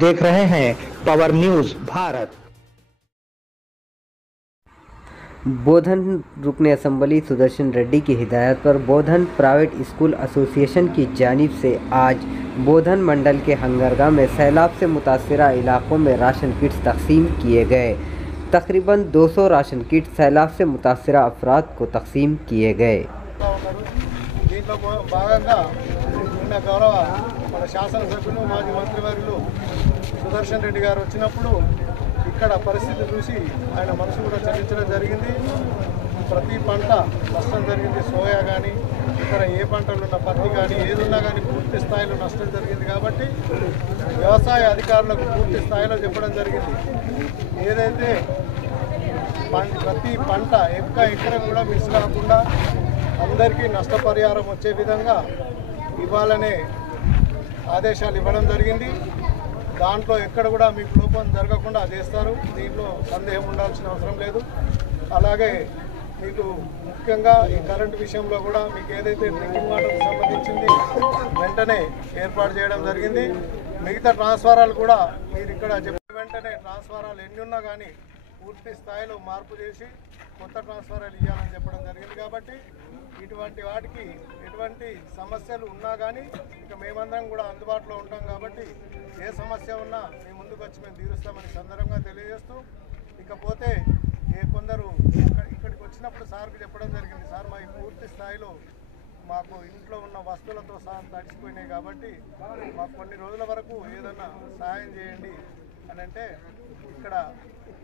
देख रहे हैं पावर न्यूज भारत। बोधन रुकन असम्बली सुदर्शन रेड्डी की हिदायत पर बोधन प्राइवेट स्कूल एसोसिएशन की जानिब से आज बोधन मंडल के हंगरगाह में सैलाब से मुतासरा इलाकों में राशन किट्स तकसीम किए गए। तकरीबन 200 राशन किट सैलाब से मुतासरा अफराद को तकसीम किए गए। గౌరవ మన శాసనసభ్యులు మాజీ మంత్రివర్యులు సుదర్శన్ రెడ్డి గారు వచ్చినప్పుడు ఇక్కడ పరిస్థితి చూసి ఆయన మనసు కూడా చలించడం జరిగింది. ప్రతి పంట నష్టం జరిగింది. సోయా కానీ ఇతర ఏ పంటలు ఉన్న పత్తి కానీ ఏదున్నా కానీ పూర్తి స్థాయిలో నష్టం జరిగింది. కాబట్టి వ్యవసాయ అధికారులకు పూర్తి స్థాయిలో చెప్పడం జరిగింది. ఏదైతే ప్రతి పంట ఎక్కడ కూడా మిస్ కాకుండా అందరికీ నష్టపరిహారం వచ్చే విధంగా ఇవ్వాలనే ఆదేశాలు ఇవ్వడం జరిగింది. దాంట్లో ఎక్కడ కూడా మీకు లోపం జరగకుండా చేస్తారు. దీంట్లో సందేహం ఉండాల్సిన అవసరం లేదు. అలాగే మీకు ముఖ్యంగా ఈ కరెంటు విషయంలో కూడా మీకు ఏదైతే డ్రింకింగ్ వాటర్కి సంబంధించింది వెంటనే ఏర్పాటు చేయడం జరిగింది. మిగతా ట్రాన్స్ఫారాలు కూడా మీరు ఇక్కడ చెప్పిన వెంటనే ట్రాన్స్ఫారాలు ఎన్ని ఉన్నా కానీ పూర్తి స్థాయిలో మార్పు చేసి కొత్త ట్రాన్స్ఫారాలు ఇవ్వాలని చెప్పడం జరిగింది. కాబట్టి ఇటువంటి వాటికి ఎటువంటి సమస్యలు ఉన్నా కానీ ఇక మేమందరం కూడా అందుబాటులో ఉంటాం. కాబట్టి ఏ సమస్య ఉన్నా మీ ముందుకు వచ్చి మేము తీరుస్తామని సందర్భంగా తెలియజేస్తూ, ఇకపోతే కొందరు ఇక్కడికి వచ్చినప్పుడు సార్కి చెప్పడం జరిగింది, సార్ మా పూర్తి స్థాయిలో మాకు ఇంట్లో ఉన్న వస్తువులతో సహా తడిసిపోయినాయి కాబట్టి మాకు కొన్ని రోజుల వరకు ఏదన్నా సహాయం చేయండి అని అంటే ఇక్కడ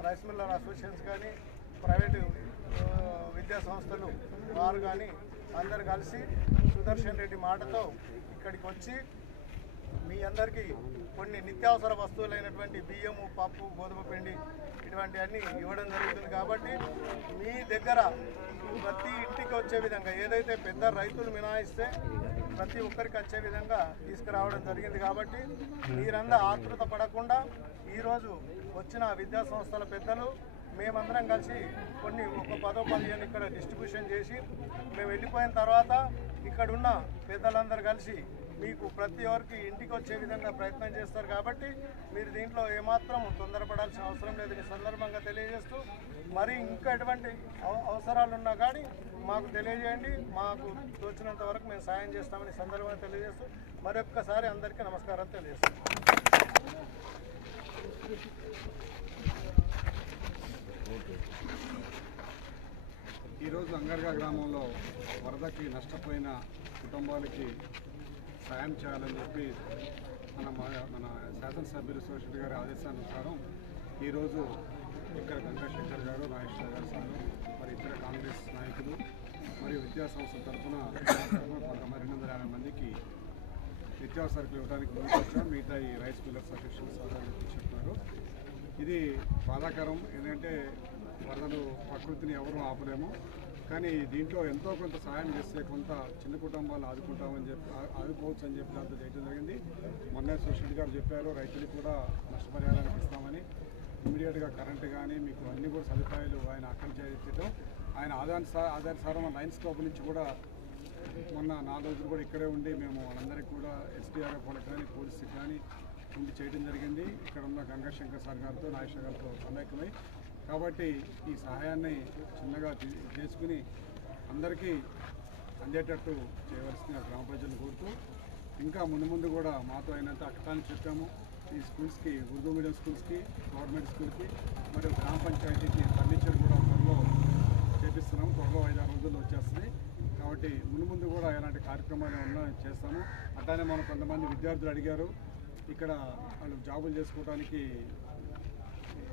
రైస్ మిల్లర్ అసోసియేషన్స్ కానీ ప్రైవేటు విద్యా సంస్థలు వారు కానీ అందరు కలిసి సుదర్శన్ రెడ్డి మాటతో ఇక్కడికి వచ్చి మీ అందరికీ కొన్ని నిత్యావసర వస్తువులైనటువంటి బియ్యము, పప్పు, గోధుమ పిండి ఇటువంటివన్నీ ఇవ్వడం జరుగుతుంది. కాబట్టి మీ దగ్గర ప్రతి ఇంటికి వచ్చే విధంగా ఏదైతే పెద్ద రైతులు మినహాయిస్తే ప్రతి ఒక్కరికి వచ్చే విధంగా తీసుకురావడం జరిగింది. కాబట్టి మీరందరూ ఆతృత పడకుండా ఈరోజు వచ్చిన విద్యా సంస్థల పెద్దలు మేమందరం కలిసి కొన్ని ఒక 10-15 ఇక్కడ డిస్ట్రిబ్యూషన్ చేసి మేము వెళ్ళిపోయిన తర్వాత ఇక్కడున్న పెద్దలందరూ కలిసి మీకు ప్రతి ఒక్కరికి ఇంటికి వచ్చే విధంగా ప్రయత్నం చేస్తారు. కాబట్టి మీరు దీంట్లో ఏమాత్రం తొందరపడాల్సిన అవసరం లేదు ఈ సందర్భంగా తెలియజేస్తూ, మరి ఇంకా ఎటువంటి అవసరాలు ఉన్నా కానీ మాకు తెలియజేయండి. మాకు తోచినంత వరకు మేము సాయం చేస్తామని సందర్భంగా తెలియజేస్తూ మరొక్కసారి అందరికీ నమస్కారం తెలియజేస్తాం. ఈరోజు అంగర్గా గ్రామంలో వరదకి నష్టపోయిన కుటుంబాలకి సాయం చేయాలని చెప్పి మన శాసనసభ్యులు సోషల్ గారి ఆదేశానుసారం ఈరోజు ఇక్కడ గంగాశంకర్ గారు, నాగేశ్వర గారు సార్, మరి ఇతర కాంగ్రెస్ నాయకులు మరియు విద్యాసంస్థ తరఫున 250 మందికి నిత్యావసరకులు ఇవ్వడానికి ముందుకు వచ్చాం. మిగతా ఈ రైస్ మిల్లర్స్ అసోసియేషన్ సాధారణ చెప్తున్నారు. ఇది బాధాకరం. ఏంటంటే వరదలు ప్రకృతిని ఎవరూ ఆపలేము, కానీ దీంట్లో ఎంతో కొంత సహాయం చేస్తే కొంత చిన్న కుటుంబాలు ఆదుకోవచ్చు అని చెప్పి దాంతో చేయడం జరిగింది. మొన్నే సుశీల్ గారు చెప్పారు, రైతులకు కూడా నష్టపరిహారానికి ఇస్తామని. ఇమీడియట్గా కరెంటు కానీ మీకు అన్ని కూడా సదుపాయాలు ఆయన అక్కడ చేయడం. ఆయన ఆధారసారం లైన్స్ స్టాప్ నుంచి కూడా మొన్న 4 రోజులు కూడా ఇక్కడే ఉండి మేము వాళ్ళందరికీ కూడా ఎస్డీఆర్ఎఫ్ వాళ్ళకి కానీ పోలీసుకి కానీ ఉండి చేయడం జరిగింది. ఇక్కడ ఉన్న గంగాశంకర్ సార్ గారితో, నాగేశ్వర గారితో సమైక్యమై. కాబట్టి ఈ సహాయాన్ని చిన్నగా చేసుకుని అందరికీ అందేటట్టు చేయవలసిన గ్రామ ప్రజలను కోరుతూ, ఇంకా ముందు కూడా మాతో అయినంత అక్కటాన్ని చెప్పాము. ఈ స్కూల్స్కి, ఉర్దూ మీడియం స్కూల్స్కి, గవర్నమెంట్ స్కూల్కి మరియు గ్రామ పంచాయతీకి ఫర్నిచర్ కూడా త్వరలో చేపిస్తున్నాము. త్వరలో 5-6 రోజుల్లో వచ్చేస్తుంది. కాబట్టి ముందు కూడా ఎలాంటి కార్యక్రమాలు ఉన్నా చేస్తాము. అట్లానే మనం కొంతమంది విద్యార్థులు అడిగారు, ఇక్కడ వాళ్ళు జాబులు చేసుకోవడానికి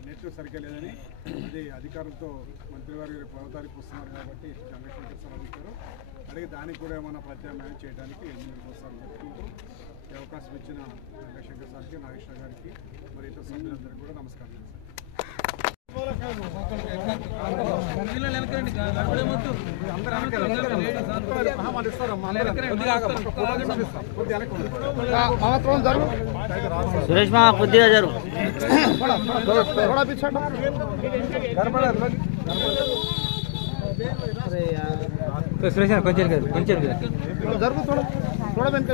నెట్ సరిగ్గా లేదని. అది అధికారులతో మంత్రి వారు 10వ తారీఖు వస్తున్నారు కాబట్టి జనరేషన్ అడుగుతారు. అడిగి దానికి కూడా ఏమైనా ప్రత్యామ్నాయం చేయడానికి ముందుకు వస్తారని చెప్పుకుంటూ ఈ అవకాశం ఇచ్చిన గంగాశంకర్ సార్కి, నాగేశ్వర గారికి మరి ఇతర సభ్యులందరికీ కూడా నమస్కారం చేస్తాను. सुरेश माँ खुदिया जरूर थोड़ा पीछे अरे यार तो सुरेश కొంచెం थोड़ा थोड़ा వెనక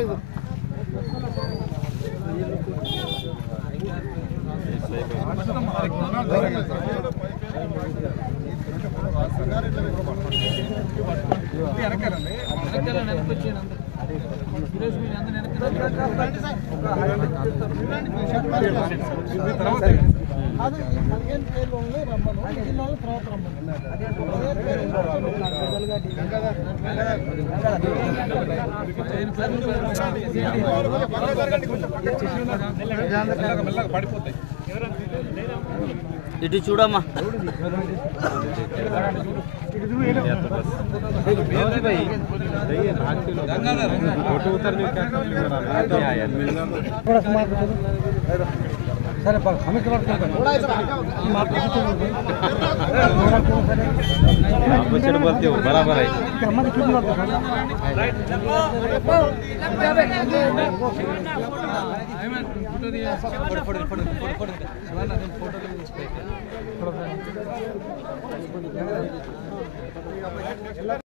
అది 15 పేర్లు ఉన్నాయి రమ్మను 15 తర్వాత రమ్మను పడిపోతాయి. ఇటు చూడమ్మా. సరే బరాబర్ ఫోటో